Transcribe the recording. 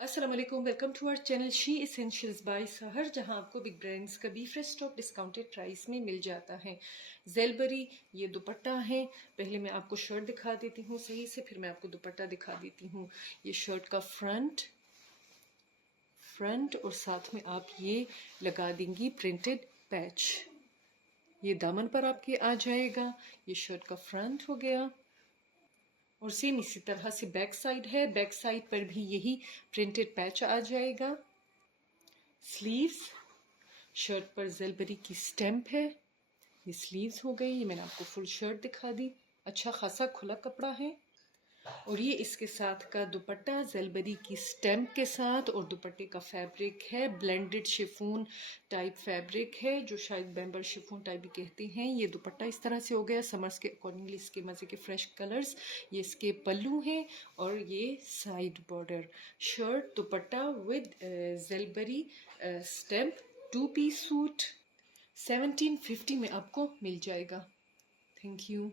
अस्सलाम वालेकुम, welcome to our channel She Essentials by Sahar, जहां आपको बिग ब्रांड्स का बी फ्रेश स्टॉक डिस्काउंटेड प्राइस में मिल जाता है। जेलबरी ये दुपट्टा है। पहले मैं आपको शर्ट दिखा देती हूँ सही से, फिर मैं आपको दुपट्टा दिखा देती हूँ। ये शर्ट का फ्रंट और साथ में आप ये लगा देंगी प्रिंटेड पैच। ये दामन पर आपके आ जाएगा। ये शर्ट का फ्रंट हो गया और सेम इसी तरह से बैक साइड है। बैक साइड पर भी यही प्रिंटेड पैच आ जाएगा। स्लीव्स, शर्ट पर जेलबरी की स्टैम्प है। ये स्लीव्स हो गई। ये मैंने आपको फुल शर्ट दिखा दी। अच्छा खासा खुला कपड़ा है। और ये इसके साथ का दुपट्टा जेलबरी की स्टैम्प के साथ, और दुपट्टे का फैब्रिक है ब्लेंडेड शिफॉन टाइप फैब्रिक है, जो शायद बैम्बर शिफॉन टाइप भी कहते हैं। ये दुपट्टा इस तरह से हो गया। समर्स के अकॉर्डिंगली इसके मजे के फ्रेश कलर्स। ये इसके पल्लू हैं और ये side border. Shirt dupatta with जेलबरी स्टैम्प 2 पीस सूट 1750 में आपको मिल जाएगा। Thank you.